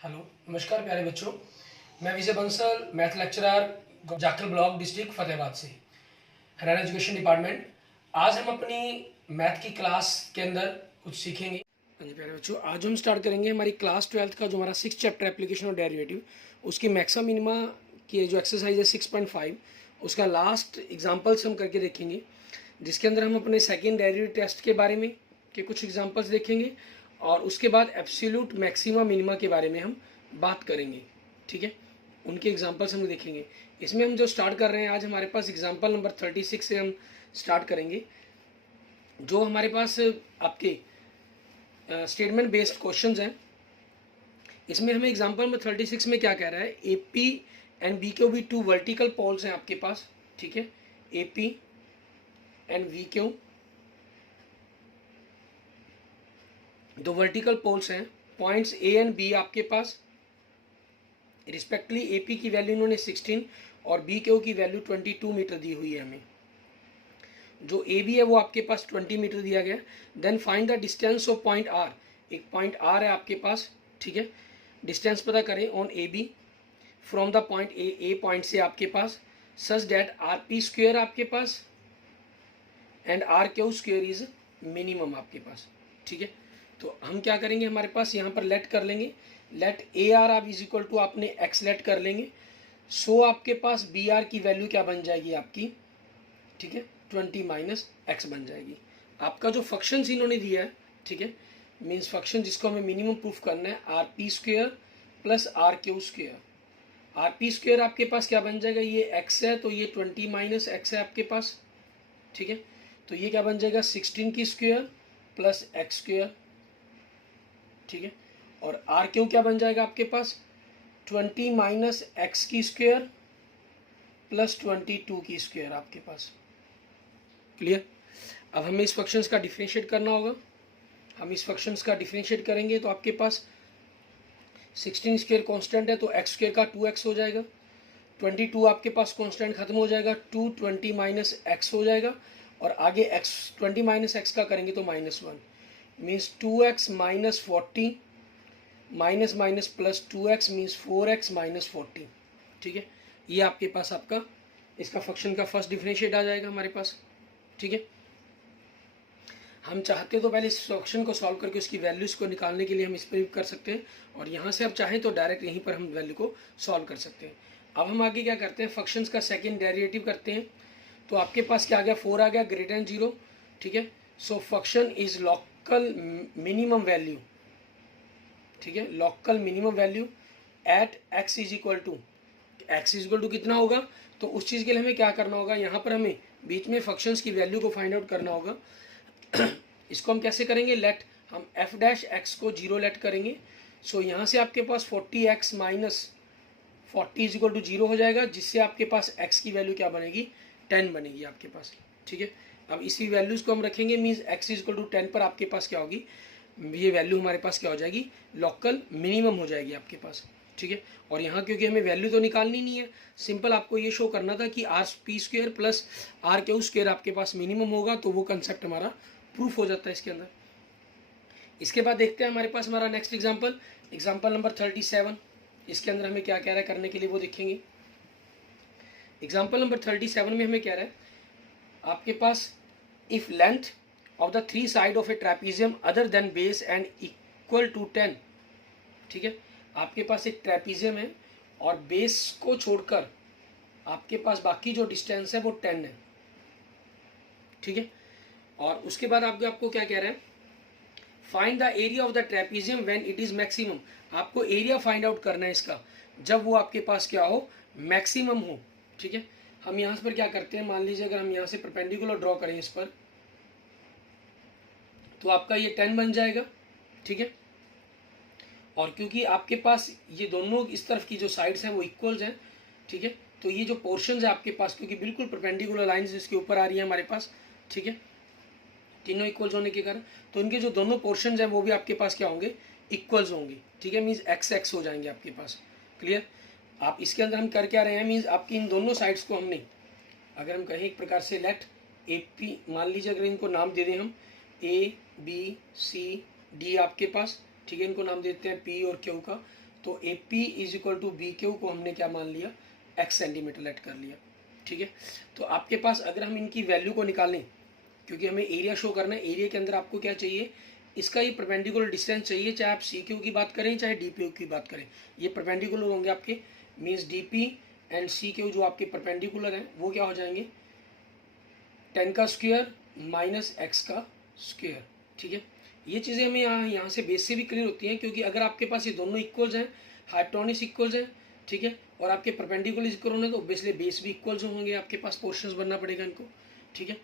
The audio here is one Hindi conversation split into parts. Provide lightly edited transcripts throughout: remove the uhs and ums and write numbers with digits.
हेलो, नमस्कार प्यारे बच्चों। मैं Vijay Bansal, math lecturer, Jakhal block, district Fatehabad से, हरियाणा एजुकेशन डिपार्टमेंट। आज हम अपनी मैथ की क्लास के अंदर कुछ सीखेंगे। हाँ जी प्यारे बच्चों, आज हम स्टार्ट करेंगे हमारी क्लास 12th का जो हमारा 6th चैप्टर एप्लीकेशन और डेरिवेटिव, उसकी मैक्सिमम मिनिमा की जो एक्सरसाइज है 6.5, उसका लास्ट एग्जाम्पल्स हम करके देखेंगे, जिसके अंदर हम अपने सेकेंड डेरिवेटिव टेस्ट के बारे में के कुछ एग्जाम्पल्स देखेंगे और उसके बाद एब्सोल्यूट मैक्सिमा मिनिमा के बारे में हम बात करेंगे। ठीक है, उनके एग्जाम्पल्स हम देखेंगे। इसमें हम जो स्टार्ट कर रहे हैं आज, हमारे पास एग्जाम्पल नंबर 36 से हम स्टार्ट करेंगे। जो हमारे पास आपके स्टेटमेंट बेस्ड क्वेश्चंस हैं, इसमें हमें एग्जाम्पल नंबर 36 में क्या कह रहा है, A P and B Q भी टू वर्टिकल पोल्स हैं आपके पास। ठीक है, A P and V Q दो वर्टिकल पोल्स हैं, पॉइंट्स ए एंड बी आपके पास रिस्पेक्टली ए पी की वैल्यू इन्होंने 16 और बी क्यू की वैल्यू 22 मीटर दी हुई है हमें। जो ए बी है वो आपके पास 20 मीटर दिया गया। Then find the distance of point R, एक पॉइंट आर है आपके पास। ठीक है, डिस्टेंस पता करें on A B from the point A point से आपके पास, such that R P square आपके पास and R Q square is minimum आपके पास। ठीक है, तो हम क्या करेंगे, हमारे पास यहाँ पर लेट कर लेंगे, लेट ए आर आप इज इक्वल टू आपने एक्स लेट कर लेंगे। सो आपके पास बी आर की वैल्यू क्या बन जाएगी आपकी, ठीक है, 20 माइनस एक्स बन जाएगी। आपका जो फंक्शन इन्होंने दिया है, ठीक है, मीन्स फंक्शन जिसको हमें मिनिमम प्रूफ करना है, R P square plus R Q square. R P square आपके पास क्या बन जाएगा, ये एक्स है तो ये 20 माइनस एक्स है आपके पास। ठीक है, तो ये क्या बन जाएगा 16 की स्क्वेयर प्लस एक्स स्क्वेयर। ठीक है, और आर क्यू क्या बन जाएगा आपके पास 20 माइनस एक्स की स्क्वेयर प्लस 22 की स्क्वेयर आपके पास। क्लियर। अब हमें इस फंक्शंस का डिफरेंशिएट करना होगा। हम इस फंक्शंस का डिफरेंशिएट करेंगे तो आपके पास 16 स्क्वेयर कांस्टेंट है तो एक्स स्क्वेयर का 2x हो जाएगा। 22 आपके पास कांस्टेंट खत्म हो जाएगा, 20 माइनस एक्स हो जाएगा और आगे एक्स 20 माइनस एक्स का करेंगे तो -1 means 2x minus 40 minus minus plus 2x means 4x minus 40। ठीक है, ये आपके पास आपका इसका फंक्शन का फर्स्ट डिफरेंशिएट आ जाएगा हमारे पास। ठीक है, हम चाहते तो पहले इस फंक्शन को सॉल्व करके उसकी वैल्यूज को निकालने के लिए हम इस पर भी कर सकते हैं और यहाँ से आप चाहें तो डायरेक्ट यहीं पर हम वैल्यू को सॉल्व कर सकते हैं। अब हम आगे क्या करते हैं, फंक्शंस का सेकंड डेरिवेटिव करते हैं। तो आपके पास क्या आ गया, 4 आ गया ग्रेटर देन 0। ठीक है, so function is local minimum value. ठीक है, local minimum value at X is equal to, X is equal to कितना होगा, तो उस चीज़ के लिए हमें क्या करना होगा, यहाँ पर हमें बीच में फंक्शंस की वैल्यू को फाइंड आउट करना होगा। इसको हम कैसे करेंगे, लेट हम एफ डैश एक्स को 0 लेट करेंगे। सो यहाँ से आपके पास 40x minus 40 is equal to 0 हो जाएगा, जिससे आपके पास x की वैल्यू क्या बनेगी 10 बनेगी आपके पास। ठीक है, अब इसी वैल्यूज़ को हम रखेंगे, means x is equal to 10 पर आपके पास क्या होगी, ये वैल्यू हमारे पास क्या हो जाएगी, लोकल मिनिमम हो जाएगी आपके पास। ठीक है, और यहाँ क्योंकि हमें वैल्यू तो निकालनी नहीं है, सिंपल आपको ये शो करना था कि R P square plus R Q square आपके पास मिनिमम होगा, तो वो कंसेप्ट हमारा प्रूफ हो जाता है इसके अंदर। इसके बाद देखते हैं हमारे पास हमारा नेक्स्ट एग्जांपल, एग्जांपल नंबर 37। इसके अंदर हमें क्या कह रहा है करने के लिए वो देखेंगे। एग्जांपल नंबर 37 में हमें कह रहा है आपके पास, if length of the 3 side of a trapezium other than base and equal to 10। ठीक है, आपके पास एक ट्रेपीजियम है और बेस को छोड़कर आपके पास बाकी जो डिस्टेंस है वो 10 है। ठीक है, और उसके बाद आपको क्या कह रहा है, find the area of the trapezium when it is maximum. आपको एरिया फाइंड आउट करना है इसका जब वो आपके पास क्या हो, मैक्सिमम हो। ठीक है, हम यहाँ पर क्या करते हैं, मान लीजिए अगर हम यहाँ से परपेंडिकुलर ड्रॉ करें इस पर, तो आपका ये 10 बन जाएगा। ठीक है, और क्योंकि आपके पास ये दोनों इस तरफ की जो साइड्स हैं वो इक्वल्स हैं, ठीक है, तो ये जो पोर्शंस है आपके पास, क्योंकि बिल्कुल परपेंडिकुलर लाइंस इसके ऊपर आ रही है हमारे पास, ठीक है, तीनों इक्वल्स होने के कारण, तो इनके जो दोनों पोर्शंस हैं वो भी आपके पास क्या होंगे, इक्वल्स होंगे। ठीक है, मीन्स एक्स एक्स हो जाएंगे आपके पास। क्लियर। आप इसके अंदर हम कर क्या रहे हैं, मीन्स आपकी इन दोनों साइड्स को हमने, अगर हम कहें एक प्रकार से लेट ए पी, मान लीजिए अगर इनको नाम दे दें हम ए बी सी डी आपके पास, ठीक है, इनको नाम देते हैं पी और क्यू का। तो A P is equal to B Q को हमने क्या मान लिया, x सेंटीमीटर लेट कर लिया। ठीक है, तो आपके पास अगर हम इनकी वैल्यू को निकालें, क्योंकि हमें एरिया शो करना है, एरिया के अंदर आपको क्या चाहिए, इसका ये परपेंडिकुलर डिस्टेंस चाहिए, चाहे आप सी क्यू की बात करें चाहे डी पी की बात करें, ये परपेंडिकुलर होंगे आपके, means D P and C Q जो आपके परपेंडिकुलर हैं वो क्या हो जाएंगे, 10 का स्क्वायर माइनस एक्स का स्क्वायर। ठीक है, ये चीज़ें हमें यहाँ से बेस से भी क्लियर होती हैं, क्योंकि अगर आपके पास ये दोनों इक्वल्स हैं, हाइपोटेन्यूज इक्वल्स हैं, ठीक है, और आपके परपेंडिकुलर इक्वल होने तो ऑब्वियसली बेस भी इक्वल्स होंगे, आपके पास पोर्शंस बनना पड़ेगा इनको। ठीक है,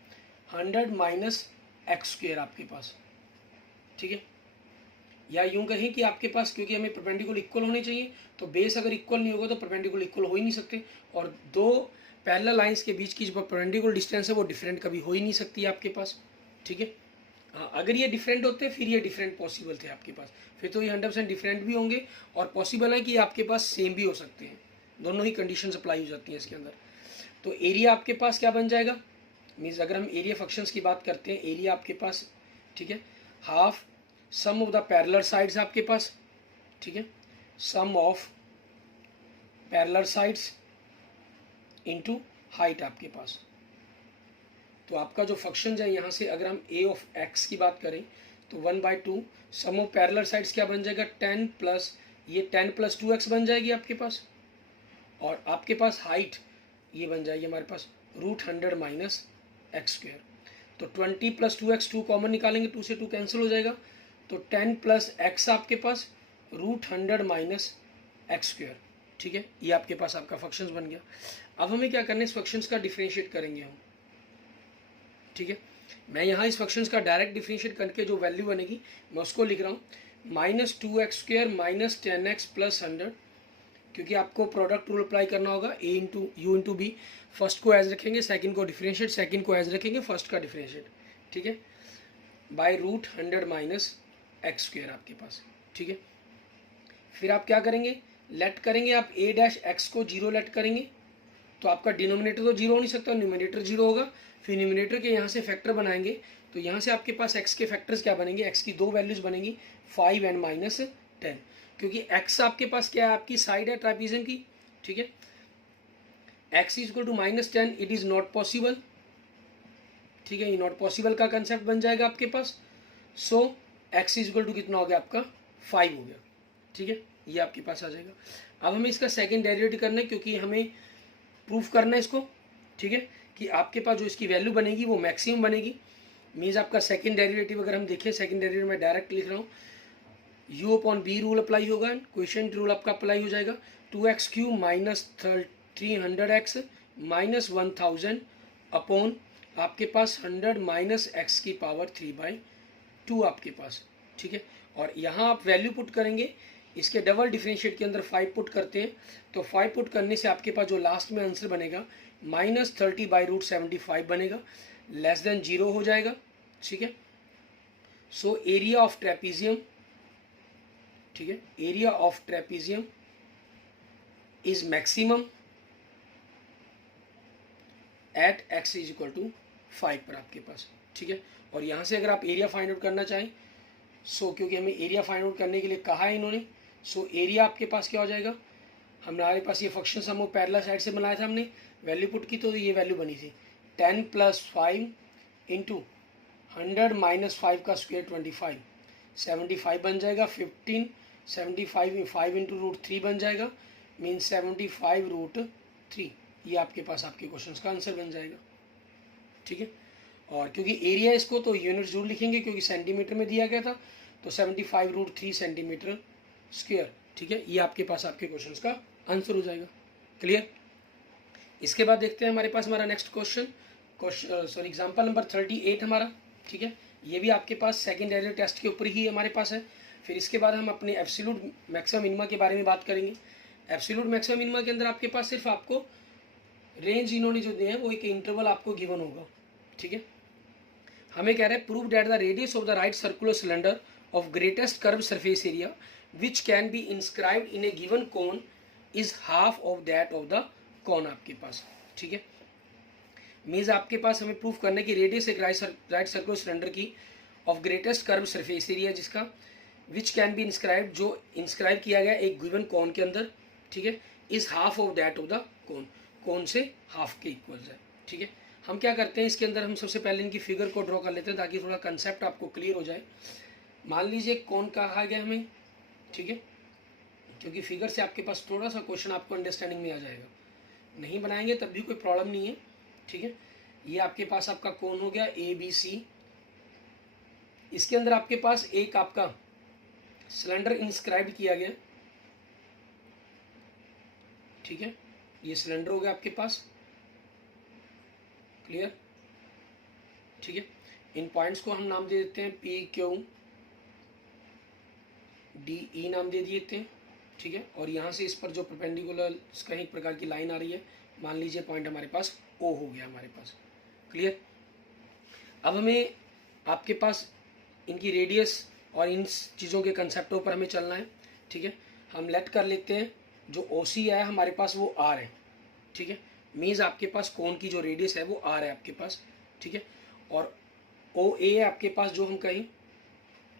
100 माइनस एक्स स्क्वायर आपके पास। ठीक है, या यूं कहें कि आपके पास, क्योंकि हमें परपेंडिकुलर इक्वल होने चाहिए, तो बेस अगर इक्वल नहीं होगा तो परपेंडिकुलर इक्वल हो ही नहीं सकते, और दो पैरेलल लाइंस के बीच की जो परपेंडिकुलर डिस्टेंस है वो डिफरेंट कभी हो ही नहीं सकती है आपके पास। ठीक है, हाँ, अगर ये डिफरेंट होते फिर ये डिफरेंट पॉसिबल थे आपके पास, फिर तो ये 100% डिफरेंट भी होंगे, और पॉसिबल है कि आपके पास सेम भी हो सकते हैं, दोनों ही कंडीशंस अप्लाई हो जाती हैं इसके अंदर। तो एरिया आपके पास क्या बन जाएगा, मीन्स अगर हम एरिया फंक्शंस की बात करते हैं, एरिया आपके पास, ठीक है, half sum of the parallel sides आपके पास, ठीक है, sum of parallel sides into height आपके पास। तो आपका जो फंक्शन है यहाँ से अगर हम ए ऑफ एक्स की बात करें तो 1/2 सम ऑफ पैरेलल साइड्स क्या बन जाएगा, 10 प्लस ये 10 प्लस 2x बन जाएगी आपके पास, और आपके पास हाइट ये बन जाएगी हमारे पास √100 माइनस एक्स स्क्वायर। तो 20 प्लस 2x 2 कॉमन निकालेंगे, 2 से 2 कैंसिल हो जाएगा, तो 10 प्लस x आपके पास √100 माइनस एक्स स्क्वायर। ठीक है, ये आपके पास आपका फंक्शंस बन गया। अब हमें क्या करना है, इस फंक्शंस का डिफरेंशिएट करेंगे हम। ठीक है, मैं यहाँ इस फंक्शंस का डायरेक्ट डिफरेंशिएट करके जो वैल्यू बनेगी मैं उसको लिख रहा हूँ, -2x² माइनस 10x प्लस 100, क्योंकि आपको प्रोडक्ट रूल अप्लाई करना होगा, a into U into B, first को एज रखेंगे, सेकंड को डिफरेंशिएट, सेकंड को एज रखेंगे, फर्स्ट का डिफरेंशिएट। ठीक है, बाय √100 माइनस एक्स स्क्वायर आपके पास। ठीक है, फिर आप क्या करेंगे, लेट करेंगे आप a' को 0 लेट करेंगे, तो आपका डिनोमिनेटर तो 0 हो नहीं सकता, न्यूमिनेटर 0 होगा, फिर न्यूमिनेटर के यहाँ से फैक्टर बनाएंगे, तो यहाँ से आपके पास x के फैक्टर्स क्या बनेंगे, x की दो वैल्यूज बनेंगी 5 एंड -10, क्योंकि x आपके पास क्या है, आपकी साइड है ट्रापेजियम की। ठीक है, x is equal to -10, it is not possible. ठीक है, ये नॉट पॉसिबल का कंसेप्ट बन जाएगा आपके पास, सो x इज इक्वल टू कितना हो गया आपका 5 हो गया। ठीक है, ये आपके पास आ जाएगा। अब हमें इसका सेकेंड डेरिवेटिव करना है, क्योंकि हमें प्रूफ करना है इसको। ठीक है, कि आपके पास जो इसकी वैल्यू बनेगी वो मैक्सिमम बनेगी, मीन्स आपका सेकंड डेरिवेटिव अगर हम देखें, सेकंड डेरिवेटिव में डायरेक्ट लिख रहा हूँ, u upon B rule apply होगा, क्वेश्चन रूल आपका अप्लाई हो जाएगा, 2x³ minus 300x minus 1000 upon आपके पास 100 माइनस एक्स की पावर 3/2 आपके पास। ठीक है, और यहाँ आप वैल्यू पुट करेंगे, इसके डबल डिफरेंशिएट के अंदर 5 पुट करते हैं, तो 5 पुट करने से आपके पास जो लास्ट में आंसर बनेगा -30/√75 बनेगा, लेस देन 0 हो जाएगा। ठीक है, सो एरिया ऑफ ट्रेपीजियम, ठीक है, area of trapezium is maximum at x is equal to 5 पर आपके पास। ठीक है, और यहाँ से अगर आप एरिया फाइंड आउट करना चाहें, सो क्योंकि हमें एरिया फाइंड आउट करने के लिए कहा है इन्होंने, सो एरिया आपके पास क्या हो जाएगा, हमारे पास ये फंक्शन हम पैरेलल साइड से बनाया था हमने, वैल्यू पुट की तो ये वैल्यू बनी थी 10 + 5 इंटू 100 माइनस 5 का स्क्वायर 25, 75 बन जाएगा, 15 75 में 5 इंटू √3 बन जाएगा, मीन्स 75√3। ये आपके पास आपके क्वेश्चन का आंसर बन जाएगा। ठीक है, और क्योंकि एरिया इसको तो यूनिट जरूर लिखेंगे, क्योंकि सेंटीमीटर में दिया गया था, तो 75√3 सेंटीमीटर स्क्वायर। ठीक है, ये आपके पास आपके क्वेश्चन का आंसर हो जाएगा। क्लियर, इसके बाद देखते हैं हमारे पास हमारा नेक्स्ट क्वेश्चन, एग्जाम्पल नंबर 38 हमारा। ठीक है, ये भी आपके पास सेकेंड डेरिवेटिव टेस्ट के ऊपर ही हमारे पास है। फिर इसके बाद हम अपने एब्सोल्यूट मैक्सिमम मिनिमा के बारे में बात करेंगे। एब्सोल्यूट मैक्सिमम मिनिमा के अंदर आपके पास सिर्फ आपको रेंज इन्होंने जो दिए हैं वो एक इंटरवल आपको गिवन होगा। ठीक है, हमें कह रहे हैं prove that the radius of the right circular cylinder of greatest curve surface area which can be inscribed in A given cone is half of that of the कोन आपके पास। ठीक है, मीन्स आपके पास हमें प्रूफ करना है कि रेडियस एक राइट सर्कुलर सिलेंडर की of greatest curve surface area जिसका विच कैन बी इंस्क्राइब, जो इंस्क्राइब किया गया एक गिवन कोन के अंदर, ठीक है, is half of that of the cone, cone से हाफ के इक्वल्स है, ठीक है। हम क्या करते हैं इसके अंदर, हम सबसे पहले इनकी फिगर को ड्रॉ कर लेते हैं ताकि थोड़ा कंसेप्ट आपको क्लियर हो जाए। मान लीजिए कौन कहा गया हमें, ठीक है, क्योंकि फिगर से आपके पास थोड़ा सा क्वेश्चन आपको अंडरस्टैंडिंग में आ जाएगा, नहीं बनाएंगे तब भी कोई प्रॉब्लम नहीं है, ठीक है। ये आपके पास आपका कौन हो गया ए बी सी, इसके अंदर आपके पास एक आपका सिलेंडर इंस्क्राइब किया गया, ठीक है, ये सिलेंडर हो गया आपके पास, क्लियर, ठीक है। इन पॉइंट्स को हम नाम दे देते हैं पी क्यू डी ई नाम दे देते हैं, ठीक है। और यहाँ से इस पर जो परपेंडिकुलर कहीं एक प्रकार की लाइन आ रही है, मान लीजिए पॉइंट हमारे पास ओ हो गया हमारे पास, क्लियर। अब हमें आपके पास इनकी रेडियस और इन चीज़ों के कंसेप्टों पर हमें चलना है, ठीक है। हम लेट कर लेते हैं जो ओ सी है हमारे पास वो आर है, ठीक है, मीन्स आपके पास कोन की जो रेडियस है वो आर है आपके पास, ठीक है। और ओ ए है आपके पास, जो हम कहीं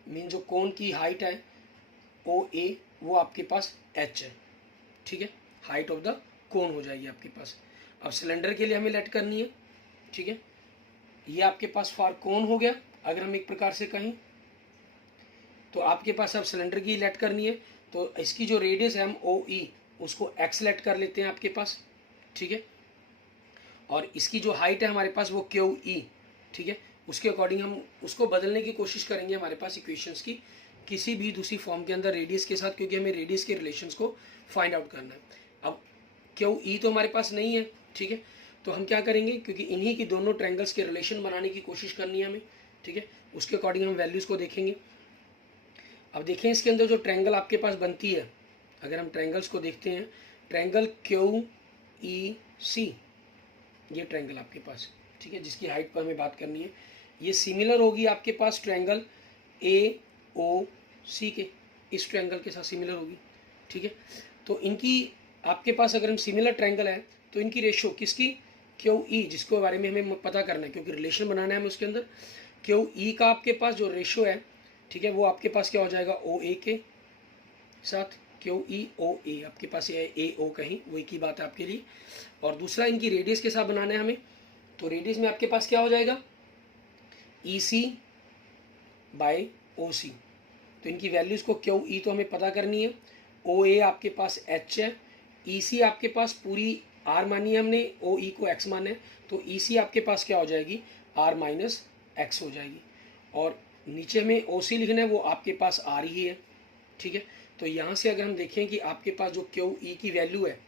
मीन जो कोन की हाइट है ओ ए वो आपके पास एच है, ठीक है, हाइट ऑफ द कोन हो जाएगी आपके पास। अब सिलेंडर के लिए हमें लेट करनी है, ठीक है, ये आपके पास फॉर कोन हो गया। अगर हम एक प्रकार से कहें तो आपके पास अब सिलेंडर की लेट करनी है, तो इसकी जो रेडियस है हम ओ ई उसको एक्स लेट कर लेते हैं आपके पास, ठीक है। और इसकी जो हाइट है हमारे पास वो क्यू ई, ठीक है, उसके अकॉर्डिंग हम उसको बदलने की कोशिश करेंगे हमारे पास इक्वेशंस की किसी भी दूसरी फॉर्म के अंदर रेडियस के साथ, क्योंकि हमें रेडियस के रिलेशंस को फाइंड आउट करना है। अब क्यू ई तो हमारे पास नहीं है, ठीक है, तो हम क्या करेंगे, क्योंकि इन्हीं की दोनों ट्रायंगल्स के रिलेशन बनाने की कोशिश करनी है हमें, ठीक है, उसके अकॉर्डिंग हम वैल्यूज़ को देखेंगे। अब देखें इसके अंदर जो ट्रायंगल आपके पास बनती है, अगर हम ट्रायंगल्स को देखते हैं, ट्रायंगल क्यू ई सी, ये ट्रायंगल आपके पास, ठीक है, जिसकी हाइट पर हमें बात करनी है, ये सिमिलर होगी आपके पास ट्रायंगल ए ओ सी के, इस ट्रायंगल के साथ सिमिलर होगी, ठीक है। तो इनकी आपके पास अगर हम सिमिलर ट्रायंगल है तो इनकी रेशो किसकी, क्यू ई, जिसके बारे में हमें पता करना है क्योंकि रिलेशन बनाना है हमें उसके अंदर, क्यू ई का आपके पास जो रेशो है, ठीक है, वो आपके पास क्या हो जाएगा ओ ए के साथ, क्यू ई ओ ए आपके पास ये ए ओ कहीं वही की बात है आपके लिए। और दूसरा इनकी रेडियस के साथ बनाना है हमें, तो रेडियस में आपके पास क्या हो जाएगा ई सी बाय ओ सी, तो इनकी वैल्यूज़ को क्यू ई तो हमें पता करनी है, ओ ए आपके पास एच है, ई सी आपके पास पूरी आर मानी है हमने, ओ ई को एक्स माना है, तो ई सी आपके पास क्या हो जाएगी आर माइनस एक्स हो जाएगी। और नीचे में ओ सी लिखना है वो आपके पास आर ही है, ठीक है। तो यहाँ से अगर हम देखें कि आपके पास जो क्यू ई की वैल्यू है,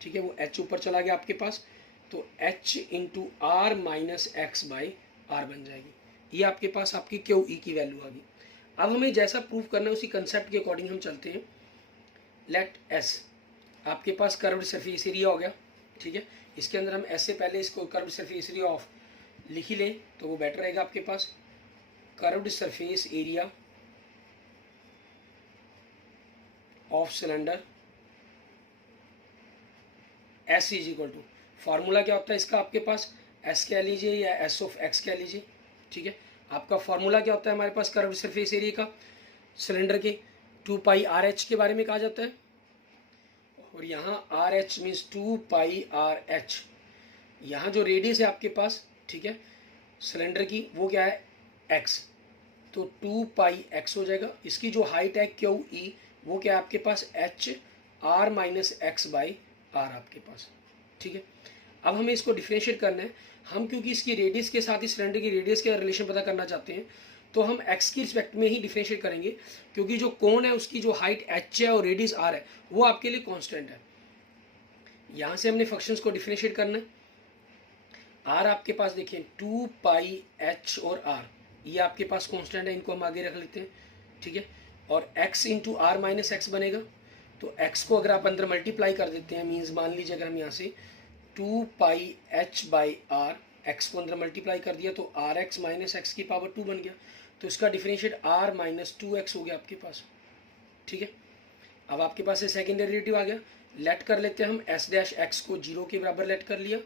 ठीक है, वो एच ऊपर चला गया आपके पास, तो H into R minus X by R बन जाएगी, ये आपके पास आपकी क्यू ई की वैल्यू आ गई। अब हमें जैसा प्रूव करना है उसी कंसेप्ट के अकॉर्डिंग हम चलते हैं। लेट एस आपके पास कर्व्ड सरफेस एरिया हो गया, ठीक है, इसके अंदर हम ऐसे पहले इसको कर्व्ड सरफेस एरिया ऑफ लिख ही लें तो वो बेटर रहेगा आपके पास। Curved surface area of cylinder S is equal to, formula क्या होता है इसका आपके पास, एस कह लीजिए या एस ऑफ एक्स कह लीजिए, ठीक है। आपका फार्मूला क्या होता है हमारे पास कर्व्ड सरफेस एरिया का सिलेंडर के, 2 पाई आर एच के बारे में कहा जाता है, और यहाँ आर एच मीन्स 2 पाई आर एच, यहाँ जो रेडियस है आपके पास, ठीक है, सिलेंडर की वो क्या है एक्स, तो 2 पाई एक्स हो जाएगा। इसकी जो हाइट है क्यू ई वो क्या है आपके पास H R minus X by R आपके पास, ठीक है। अब हमें इसको डिफरेंशिएट करना है, हम क्योंकि इसकी रेडियस के साथ ही सिलेंडर की रेडियस का रिलेशन पता करना चाहते हैं, तो हम एक्स की रिस्पेक्ट में ही डिफरेंशिएट करेंगे, क्योंकि जो कोन है उसकी जो हाइट एच है और रेडियस आर है वो आपके लिए कांस्टेंट है। यहाँ से हमने फंक्शंस को डिफरेंशिएट करना है। आर आपके पास देखिए 2 पाई एच और आर, ये आपके पास कांस्टेंट है, इनको हम आगे रख लेते हैं, ठीक है। और x into R minus X बनेगा, तो x को अगर आप अंदर मल्टीप्लाई कर देते हैं, मीन्स मान लीजिए अगर हम यहाँ से 2 पाई एच बाई आर, एक्स को अंदर मल्टीप्लाई कर दिया तो आर एक्स माइनस एक्स की पावर 2 बन गया, तो इसका डिफरेंशिएट आर माइनस 2x हो गया आपके पास, ठीक है। अब आपके पास ये सेकेंड डेरिवेटिव आ गया, लेट कर लेते हैं हम एस डैश एक्स को 0 के बराबर लेट कर लिया,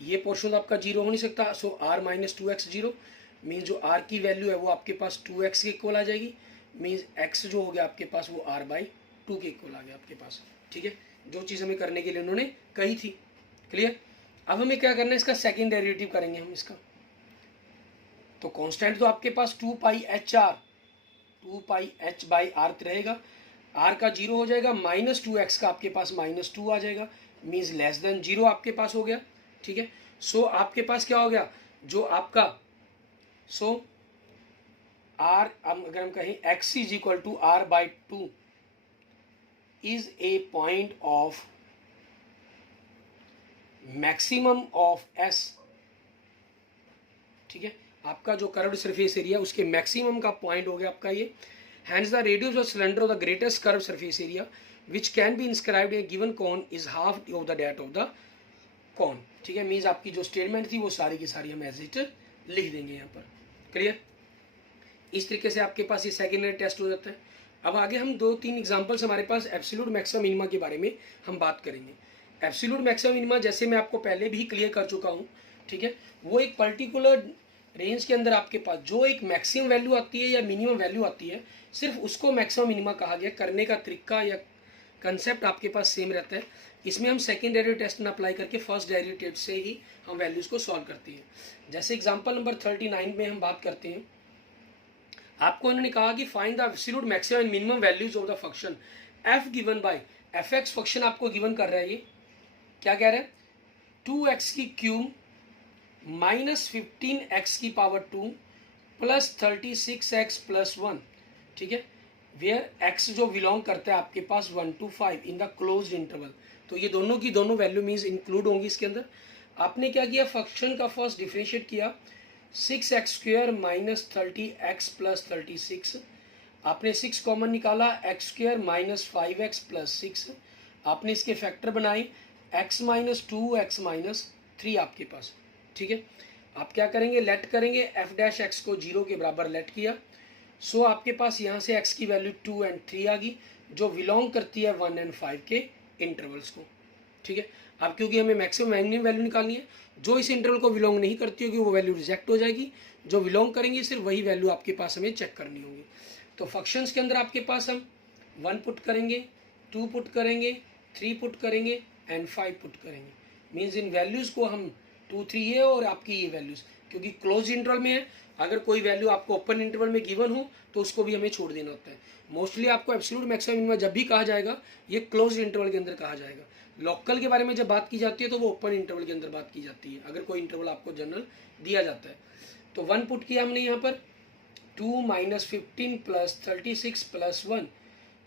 ये पोर्शन आपका 0 हो नहीं सकता, सो आर माइनस 2x 0 मीन्स जो आर की वैल्यू है वो आपके पास 2x के इक्वल आ जाएगी, मीन्स एक्स जो हो गया आपके पास वो r/2 के इक्वल आ गया आपके पास। ठीक है, जो चीज़ हमें करने के लिए उन्होंने कही थी। क्लियर। अब हमें क्या करना है, इसका सेकेंड डेरिवेटिव करेंगे हम इसका। तो कांस्टेंट तो आपके पास 2πh/r रहेगा, r का 0 हो जाएगा, -2x का आपके पास -2 आ जाएगा, मीन्स लेस देन 0 आपके पास हो गया। ठीक है, सो आपके पास क्या हो गया, जो आपका r अगर हम कहें x is equal to r/2 is a point of maximum of s। ठीक है, आपका जो कर्व्ड सरफेस एरिया उसके मैक्सिमम का पॉइंट हो गया आपका ये। Hence the radius of cylinder of the greatest curve surface area which can be inscribed a given cone is half of the that of the cone. ठीक है, मीन्स आपकी जो स्टेटमेंट थी वो सारी की सारी हम एज इट लिख देंगे यहाँ पर। क्लियर। इस तरीके से आपके पास ये सेकेंडरी टेस्ट हो जाता है। अब आगे हम 2-3 एग्जांपल्स हमारे पास एब्सोल्यूट मैक्सिमम मिनिमा के बारे में हम बात करेंगे। एब्सोल्यूट मैक्सिमम मिनिमा जैसे मैं आपको पहले भी क्लियर कर चुका हूँ। ठीक है, वो एक पर्टिकुलर रेंज के अंदर आपके पास जो एक मैक्सिमम वैल्यू आती है या मिनिमम वैल्यू आती है, सिर्फ उसको मैक्सिमम मिनिमा कहा गया। करने का तरीका या कंसेप्ट आपके पास सेम रहता है। इसमें हम सेकेंड डेरिवेटिव टेस्ट में अप्लाई करके फर्स्ट डेरिवेटिव से ही हम वैल्यूज को सॉल्व करते हैं। जैसे एग्जांपल नंबर 39 में हम बात करते हैं, आपको उन्होंने कहा कि find the absolute maximum and minimum values of the function f given by fx। Function आपको गिवन कर रहा है, ये क्या कह रहा है, 2x की क्यूब -15x की पावर 2 प्लस 36x प्लस 1। ठीक है, वेयर x जो बिलोंग करता है आपके पास 1 to 5 in the close interval. तो ये दोनों की दोनों वैल्यू मीन्स इंक्लूड होंगी इसके अंदर। आपने क्या किया, फंक्शन का फर्स्ट डिफरेंशिएट किया, 6x² माइनस 30x प्लस 36। आपने 6 कॉमन निकाला, x² माइनस 5x प्लस 6। आपने इसके फैक्टर बनाए, x माइनस 2 x माइनस 3 आपके पास। ठीक है, आप क्या करेंगे, लेट करेंगे, f' को 0 के बराबर लेट किया। सो आपके पास यहाँ से x की वैल्यू 2 और 3 आ गई, जो बिलोंग करती है 1 और 5 के इंटरवल्स को। ठीक है, अब क्योंकि हमें मैक्सिमम मिनिमम वैल्यू निकालनी है, जो इस इंटरवल को बिलोंग नहीं करती होगी वो वैल्यू रिजेक्ट हो जाएगी, जो बिलोंग करेंगी सिर्फ वही वैल्यू आपके पास हमें चेक करनी होगी। तो फंक्शंस के अंदर आपके पास हम 1 पुट करेंगे, 2 पुट करेंगे, 3 पुट करेंगे एंड 5 पुट करेंगे। मीन्स इन वैल्यूज़ को हम 2, 3 ये और आपकी ये वैल्यूज़, क्योंकि क्लोज इंटरवल में है, अगर कोई वैल्यू आपको ओपन इंटरवल में गिवन हो तो उसको भी हमें छोड़ देना होता है। मोस्टली आपको एब्सोल्यूट मैक्सिमम मिनिमम जब भी कहा जाएगा ये क्लोज इंटरवल के अंदर कहा जाएगा। लोकल के बारे में जब बात की जाती है तो वो ओपन इंटरवल के अंदर बात की जाती है, अगर कोई इंटरवल आपको जनरल दिया जाता है। तो 1 पुट किया हमने यहाँ पर, 2 माइनस 15 प्लस 36 प्लस 1,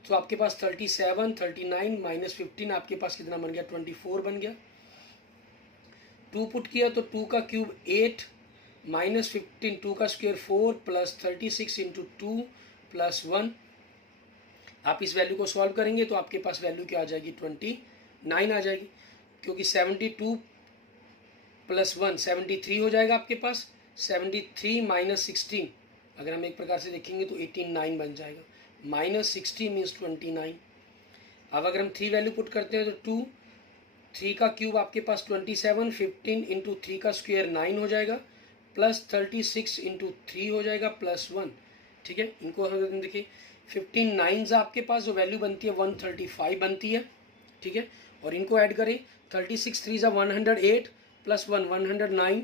तो आपके पास 37, 39 माइनस 15 आपके पास कितना बन गया, 24 बन गया। 2 पुट किया तो 2 का क्यूब 8 माइनस 15, 2 का स्क्वायर 4 प्लस 36 इंटू 2 प्लस 1। आप इस वैल्यू को सॉल्व करेंगे तो आपके पास वैल्यू क्या आ जाएगी, 29 आ जाएगी, क्योंकि 72 प्लस 1 73 हो जाएगा आपके पास। 73 माइनस 16 अगर हम एक प्रकार से देखेंगे तो 89 बन जाएगा, माइनस 60 मीन्स 29। अब अगर हम 3 वैल्यू पुट करते हैं तो 2, 3 का क्यूब आपके पास 27, 15 इंटू 3 का स्क्वायर 9 हो जाएगा, प्लस 36 इंटू 3 हो जाएगा प्लस 1। ठीक है, इनको हम देखिए 15 9 आपके पास जो वैल्यू बनती है 135 बनती है। ठीक है, और इनको ऐड करें, 36 3 108 प्लस 1 109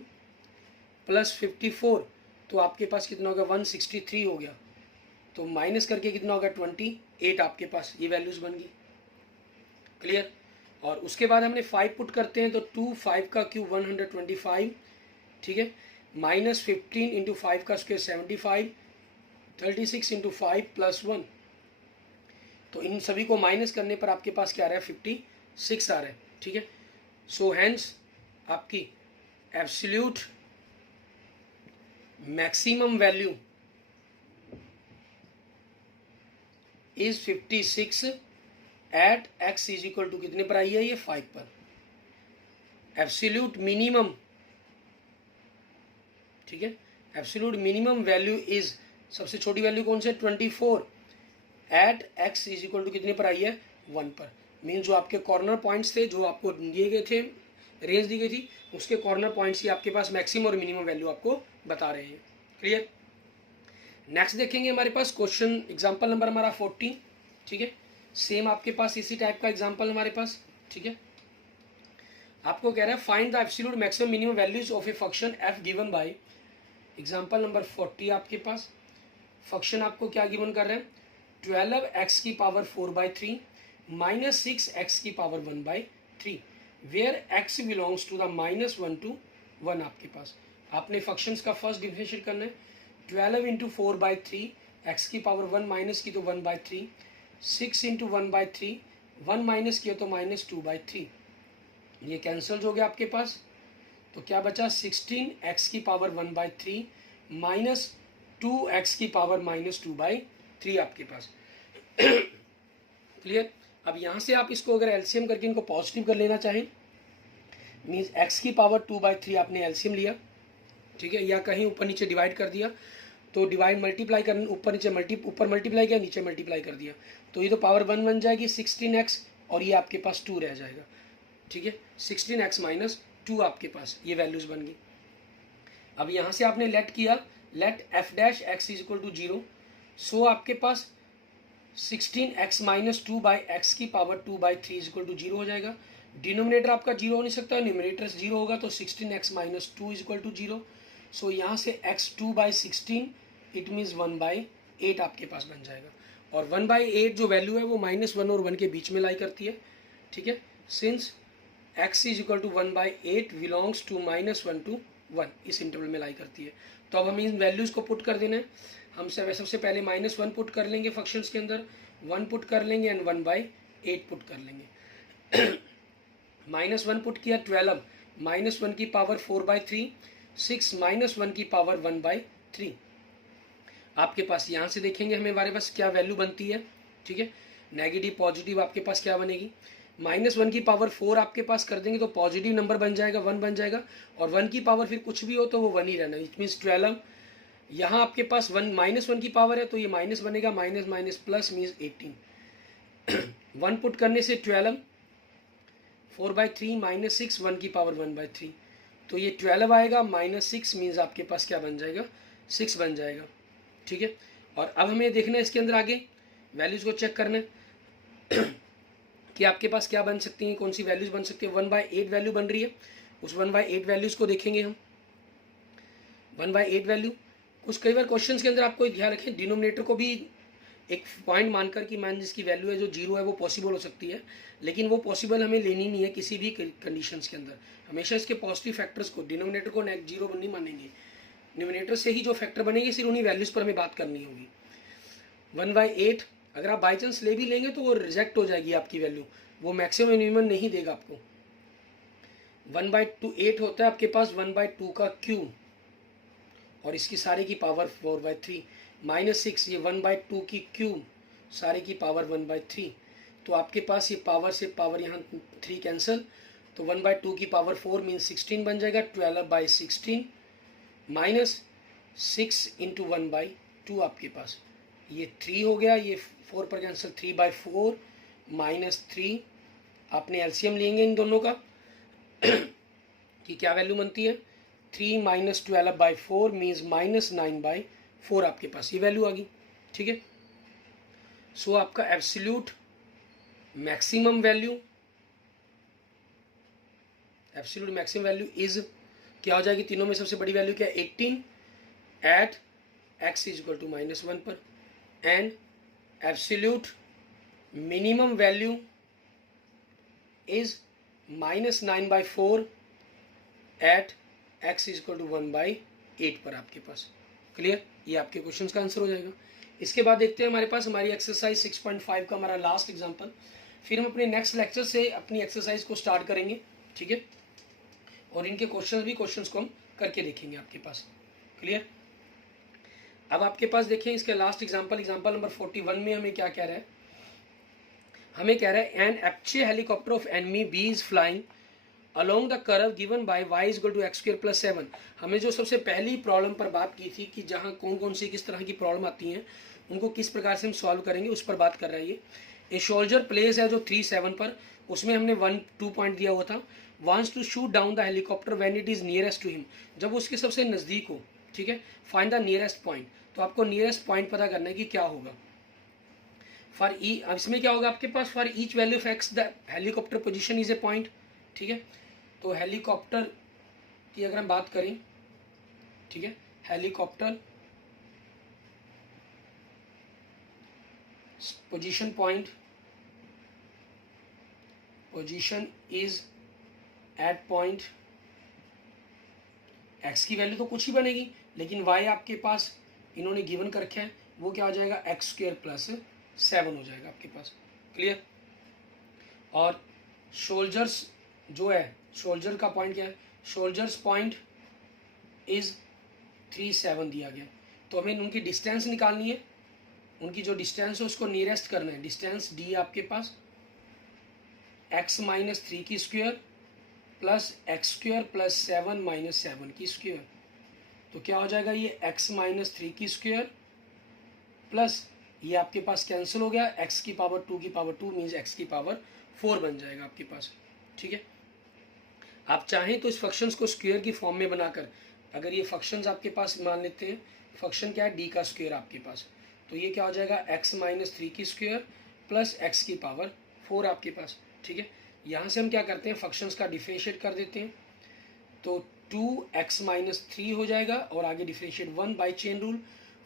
प्लस 54, तो आपके पास कितना होगा, 163 हो गया। तो माइनस करके कितना होगा, 28 आपके पास ये वैल्यूज़ बन गई। क्लियर। और उसके बाद हमने 5 पुट करते हैं तो 2, 5 का क्यूब 125। ठीक है, माइनस 15 इंटू 5 का स्क्वायर 75, 36 इंटू 5 प्लस 1, तो इन सभी को माइनस करने पर आपके पास क्या आ रहा है, 56 आ रहा है। ठीक है, सो हैंस आपकी absolute maximum value is 56 at x is equal to कितने पर आई है, ये 5 पर। एब्सोल्यूट मिनिमम, ठीक है, एब्सोल्यूट मिनिमम वैल्यू इज, सबसे छोटी वैल्यू कौन से, 24 at x is equal to कितने पर आई है, 1 पर। मीन जो आपके कॉर्नर पॉइंट्स थे जो आपको दिए गए थे, रेंज दी गई थी, उसके कॉर्नर पॉइंट्स ही आपके पास मैक्सिमम और मिनिमम वैल्यू आपको बता रहे हैं। क्लियर। नेक्स्ट देखेंगे हमारे पास क्वेश्चन एग्जाम्पल नंबर हमारा 40, ठीक है। सेम आपके पास इसी टाइप का एग्जाम्पल हमारे पास, ठीक है। आपको कह रहा है find the absolute maximum minimum values of a function F given by, example number 40 आपके पास फंक्शन आपको क्या गिवन कर रहे हैं, 12x की पावर 4/3 माइनस 6x की power 1/3 where x belongs to the -1 to 1 आपके पास। आपने फंक्शंस का फर्स्ट डिफरेंशिएट करना है, 12 इंटू 4/3 एक्स की पावर 1 माइनस की तो 1/3, 6 इंटू 1/3 1 माइनस किया तो -2/3, ये कैंसल हो गया आपके पास। तो क्या बचा 16x की पावर 1/3 माइनस 2x की पावर -2/3 आपके पास। क्लियर। अब यहाँ से आप इसको अगर एलसीएम करके इनको पॉजिटिव कर लेना चाहें, मीन्स x की पावर 2/3 आपने एलसीएम लिया, ठीक है, या कहीं ऊपर नीचे डिवाइड कर दिया, तो डिवाइड मल्टीप्लाई करने ऊपर नीचे ऊपर मल्टीप्लाई किया, नीचे मल्टीप्लाई कर दिया, तो ये तो पावर 1 बन जाएगी 16x, और ये आपके पास 2 रह जाएगा, ठीक है। 16x माइनस 2 आपके पास ये वैल्यूज बन गई। अब यहाँ से आपने लेट किया, let f dash x is equal to 0, so आपके पास 16x माइनस 2 बाई एक्स की पावर 2/3 इज इक्वल टू 0 हो जाएगा। डिनोमिनेटर आपका 0 हो नहीं सकता, न्यूमिनेटर 0 होगा, तो 16x minus 2 is equal to 0। So यहाँ से x 2/16 इट मीन्स 1/8 आपके पास बन जाएगा, और 1/8 जो वैल्यू है वो -1 और 1 के बीच में लाई करती है, ठीक है। Since x is equal to 1/8 belongs to -1 to 1, इस इंटरवल में लाई करती है। तो अब हमें इन वैल्यूज़ को पुट कर देना है। हम सबसे पहले -1 पुट कर लेंगे फंक्शंस के अंदर, 1 पुट कर लेंगे एंड 1/8 पुट कर लेंगे। -1 पुट किया 12 -1 की पावर 4/3, 6 -1 की पावर 1/3 आपके पास। यहाँ से देखेंगे हमें हमारे पास क्या वैल्यू बनती है, ठीक है। नेगेटिव पॉजिटिव आपके पास क्या बनेगी, -1 की पावर 4 आपके पास कर देंगे तो पॉजिटिव नंबर बन जाएगा, 1 बन जाएगा, और 1 की पावर फिर कुछ भी हो तो वो 1 ही रहना, इट मीन्स 12। यहाँ आपके पास -1 की पावर है तो ये माइनस बनेगा, minus minus plus means 18। 1 put करने से 12, 4/3 माइनस 6, 1 की पावर 1/3, तो ये 12 आएगा, -6 मीन्स आपके पास क्या बन जाएगा, 6 बन जाएगा, ठीक है। और अब हमें देखना है इसके अंदर आगे वैल्यूज़ को चेक करना है कि आपके पास क्या बन सकती हैं, कौन सी वैल्यूज़ बन सकती है। 1/8 वैल्यू बन रही है, उस 1/8 वैल्यूज़ को देखेंगे हम। 1/8 वैल्यू कुछ कई बार क्वेश्चंस के अंदर आपको ध्यान रखें, डिनोमिनेटर को भी एक पॉइंट मानकर कि मान जिसकी वैल्यू है जो 0 है वो पॉसिबल हो सकती है, लेकिन वो पॉसिबल हमें लेनी नहीं है किसी भी कंडीशंस के अंदर। हमेशा इसके पॉजिटिव फैक्टर्स को, डिनोमिनेटर को 0 नहीं मानेंगे, न्यूमिनेटर से ही जो फैक्टर बनेंगे सिर्फ उन्हीं वैल्यूज़ पर हमें बात करनी होगी। 1/8 अगर आप बाई चांस ले भी लेंगे तो वो रिजेक्ट हो जाएगी आपकी वैल्यू, वो मैक्सिमम मिनिमम नहीं देगा आपको। 1/8 होता है आपके पास 1/2 का क्यूब, और इसकी सारे की पावर 4/3, -6 ये 1/2 की क्यूब, सारे की पावर 1/3, तो आपके पास ये पावर से पावर यहाँ 3 कैंसिल, तो 1/2 की पावर 4 मीन्स 16 बन जाएगा। 12/16 माइनस 6 इंटू 1/2 आपके पास ये 3 हो गया, ये 4 पर कैंसिल, 3/4 माइनस 3, आपने एलसीएम लेंगे इन दोनों का कि क्या वैल्यू बनती है, 3 माइनस 12/4 मीन्स -9/4 आपके पास ये वैल्यू आ गई, ठीक है। सो आपका absolute maximum value, absolute maximum value is क्या हो जाएगी, तीनों में सबसे बड़ी वैल्यू क्या है, 18 at x is equal to -1 पर, and absolute minimum value is -9/4 at x is equal to 1/8 पर आपके पास। क्लियर, ये आपके क्वेश्चन का आंसर हो जाएगा। इसके बाद देखते हैं हमारे पास हमारी एक्सरसाइज 6.5 का हमारा लास्ट एग्जांपल, फिर हम अपने नेक्स्ट लेक्चर से अपनी एक्सरसाइज को स्टार्ट करेंगे, ठीक है, और इनके क्वेश्चंस को हम करके देखेंगे आपके पास। क्लियर। अब आपके पास देखें इसके लास्ट एग्जांपल नंबर 41 में हमें क्या कह रहा है, हमें कह रहा है an Apache helicopter of enemy B is flying along the curve given by y is equal to x² + 7। हमें जो सबसे पहली प्रॉब्लम पर बात की थी कि जहाँ कौन कौन सी किस तरह की प्रॉब्लम आती हैं उनको किस प्रकार से हम सॉल्व करेंगे, उस पर बात कर रहा है ये। ए सोल्जर प्लेस है जो 3-7 पर, उसमें हमने 1-2 पॉइंट दिया हुआ था। Wants to shoot down the helicopter when it is nearest to him, जब उसके सबसे नज़दीक हो, ठीक है। फाइंड द नियरेस्ट पॉइंट, तो आपको नियरेस्ट पॉइंट पता करना है कि क्या होगा फॉर ई। अब इसमें क्या होगा आपके पास, for each value of X the helicopter position is a point. ठीक है, तो हेलीकॉप्टर की अगर हम बात करें, ठीक है, helicopter position point, position is at point X की वैल्यू तो कुछ ही बनेगी, लेकिन वाई आपके पास इन्होंने गिवन कर रखा है, वो क्या हो जाएगा एक्स स्क्वेयर प्लस 7 हो जाएगा आपके पास। क्लियर। और शोल्जर्स जो है, शोल्जर का पॉइंट क्या है, शोल्जर्स पॉइंट इज 3 7 दिया गया, तो हमें उनकी डिस्टेंस निकालनी है, उनकी जो डिस्टेंस है उसको नियरेस्ट करना है। डिस्टेंस डी आपके पास x माइनस 3 की square plus x square plus 7 minus 7 की स्क्वायर, तो क्या हो जाएगा ये x माइनस 3 की स्क्वायर प्लस ये आपके पास कैंसिल हो गया, x की पावर 2 की पावर 2 मीन्स x की पावर 4 बन जाएगा आपके पास। ठीक है, आप चाहें तो इस फंक्शंस को स्क्वायर की फॉर्म में बनाकर, अगर ये फंक्शंस आपके पास मान लेते हैं, फंक्शन क्या है, डी का स्क्वायर आपके पास, तो ये क्या हो जाएगा x माइनस 3 की स्क्वायर प्लस एक्स की पावर 4 आपके पास। ठीक है, यहाँ से हम क्या करते हैं, फंक्शंस का डिफरेंशिएट कर देते हैं, तो 2x माइनस 3 हो जाएगा और आगे differentiate 1 by chain rule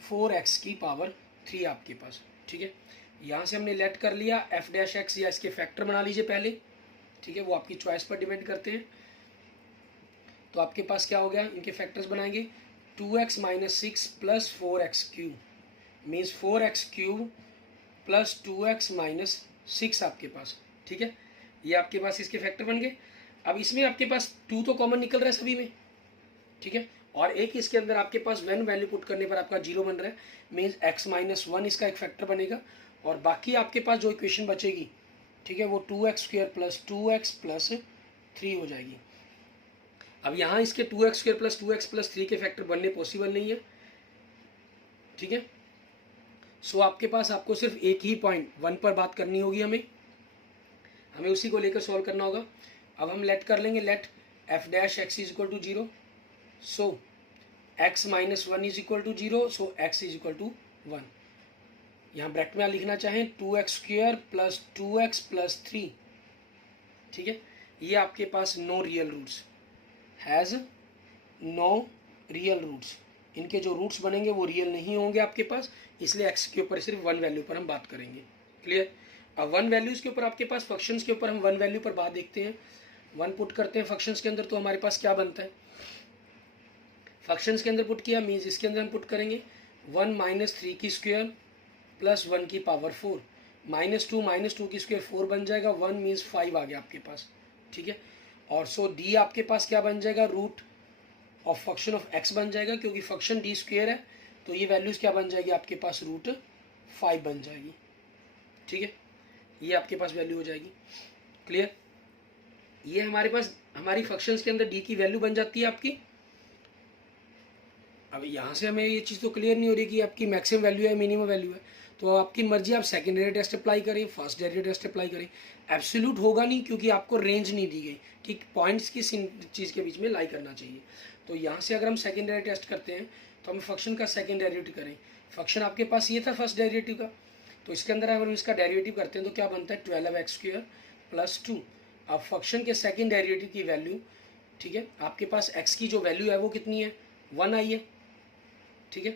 4x की पावर 3 आपके पास। ठीक है, यहाँ से हमने लेट कर लिया f डैश एक्स, या इसके फैक्टर बना लीजिए पहले। ठीक है, वो आपकी चॉइस पर डिपेंड करते हैं। तो आपके पास क्या हो गया, इनके फैक्टर्स बनाएंगे, 2x minus 6 plus 4x cube means 4x cube plus 2x minus 6 आपके पास। ठीक है, ये आपके पास इसके फैक्टर बन गए। अब इसमें आपके पास 2 तो कॉमन निकल रहा है सभी में। ठीक है, और एक इसके अंदर आपके पास वन वैल्यू पुट करने पर आपका 0 बन रहा है, मीन्स x माइनस 1 इसका एक फैक्टर बनेगा, और बाकी आपके पास जो इक्वेशन बचेगी, ठीक है, वो 2x square plus 2x plus 3 हो जाएगी। अब यहाँ इसके 2x square plus 2x plus 3 के फैक्टर बनने पॉसिबल नहीं है। ठीक है, सो आपके पास आपको सिर्फ एक ही पॉइंट 1 पर बात करनी होगी, हमें उसी को लेकर सॉल्व करना होगा। अब हम लेट कर लेंगे, let f dash X is equal to 0, so x minus 1 is equal to 0, so x is equal to 1। यहाँ ब्रैकेट में लिखना चाहें 2x square plus 2x plus 3। ठीक है, ये आपके पास no real roots, has no real roots, इनके जो रूट्स बनेंगे वो रियल नहीं होंगे आपके पास, इसलिए x के ऊपर सिर्फ 1 वैल्यू पर हम बात करेंगे। क्लियर। अब 1 वैल्यूज़ के ऊपर आपके पास फंक्शंस के ऊपर हम 1 वैल्यू पर बात देखते हैं, 1 पुट करते हैं फंक्शंस के अंदर, तो हमारे पास क्या बनता है, फंक्शंस के अंदर पुट किया मीन्स इसके अंदर हम पुट करेंगे 1 माइनस 3 की स्क्वायर प्लस 1 की पावर 4 माइनस 2 की स्क्वायर 4 बन जाएगा, 1 मीन्स 5 आ गया आपके पास। ठीक है, और सो डी आपके पास क्या बन जाएगा, root of function of X बन जाएगा, क्योंकि फंक्शन डी स्क्वायर है, तो ये वैल्यूज़ क्या बन जाएगी आपके पास, रूट 5 बन जाएगी। ठीक है, ये आपके पास वैल्यू हो जाएगी। क्लियर। ये हमारे पास हमारी फंक्शंस के अंदर डी की वैल्यू बन जाती है आपकी। अब यहाँ से हमें ये चीज़ तो क्लियर नहीं हो रही कि आपकी मैक्सिमम वैल्यू है मिनिमम वैल्यू है, तो आपकी मर्जी, आप सेकेंड डेरिवेटिव टेस्ट अप्लाई करें, फर्स्ट डेरिवेटिव टेस्ट अप्लाई करें, एब्सोल्यूट होगा नहीं, क्योंकि आपको रेंज नहीं दी गई कि पॉइंट्स किस चीज़ के बीच में लाई करना चाहिए। तो यहाँ से अगर हम सेकेंड डेरिवेटिव टेस्ट करते हैं तो हम फंक्शन का सेकेंड डेरिवेटिव करें, फंक्शन आपके पास ये था फर्स्ट डेरिवेटिव का, तो इसके अंदर अगर हम इसका डेरिवेटिव करते हैं तो क्या बनता है 12x स्क्वायर प्लस 2। अब फंक्शन के सेकेंड डेरिवेटिव की वैल्यू, ठीक है, आपके पास x की जो वैल्यू है वो कितनी है, 1 आई है। ठीक है,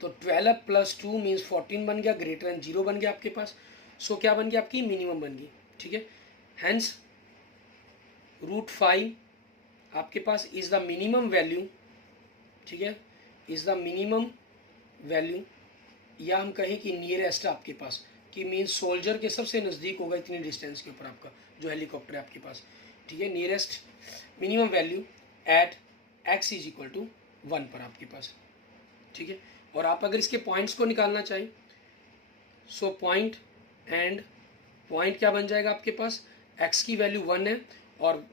तो 12 प्लस 2 मीन्स 14 बन गया, ग्रेटर देन 0 बन गया आपके पास। सो क्या बन गया, आपकी मिनिमम बन गई। ठीक है, हैंस रूट 5 आपके पास इज द मिनिमम वैल्यू। ठीक है, इज द मिनिमम वैल्यू, या हम कहें कि नियरेस्ट आपके पास, कि मीन्स सोल्जर के सबसे नज़दीक होगा इतनी डिस्टेंस के ऊपर आपका जो हेलीकॉप्टर है आपके पास। ठीक है, nearest minimum value at x is equal to 1 पर आपके पास। ठीक है, और आप अगर इसके पॉइंट्स को निकालना चाहें, सो पॉइंट एंड पॉइंट क्या बन जाएगा आपके पास, x की वैल्यू 1 है और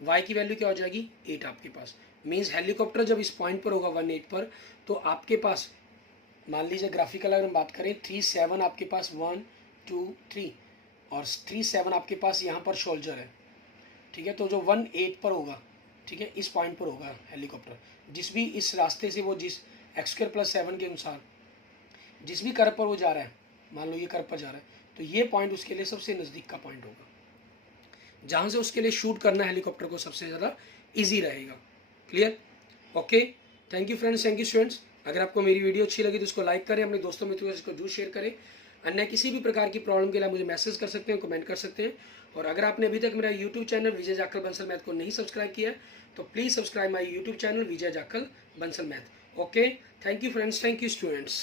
y की वैल्यू क्या हो जाएगी 8 आपके पास। मीन्स हेलीकॉप्टर जब इस पॉइंट पर होगा 1 8 पर, तो आपके पास मान लीजिए ग्राफिकल अगर हम बात करें 3 7 आपके पास 1 2 3 और 3 7 आपके पास यहाँ पर शोल्जर है। ठीक है, तो जो 1 8 पर होगा, ठीक है, इस पॉइंट पर होगा हेलीकॉप्टर, जिस भी इस रास्ते से वो जिस x² + 7 के अनुसार जिस भी कर्व पर वो जा रहा है, मान लो ये कर्व पर जा रहा है, तो ये पॉइंट उसके लिए सबसे नज़दीक का पॉइंट होगा, जहाँ से उसके लिए शूट करना हेलीकॉप्टर को सबसे ज़्यादा ईजी रहेगा। Clear? Okay, thank you friends, thank you students. अगर आपको मेरी वीडियो अच्छी लगी तो उसको लाइक करें, अपने दोस्तों मित्रों के साथ इसको जरूर शेयर करें। अन्य किसी भी प्रकार की प्रॉब्लम के लिए मुझे मैसेज कर सकते हैं, कमेंट कर सकते हैं। और अगर आपने अभी तक मेरा यूट्यूब चैनल विजय जाखल बंसल मैथ को नहीं सब्सक्राइब किया है तो please subscribe my YouTube channel Vijay Jakhal Bansal math. Okay, thank you friends, thank you students.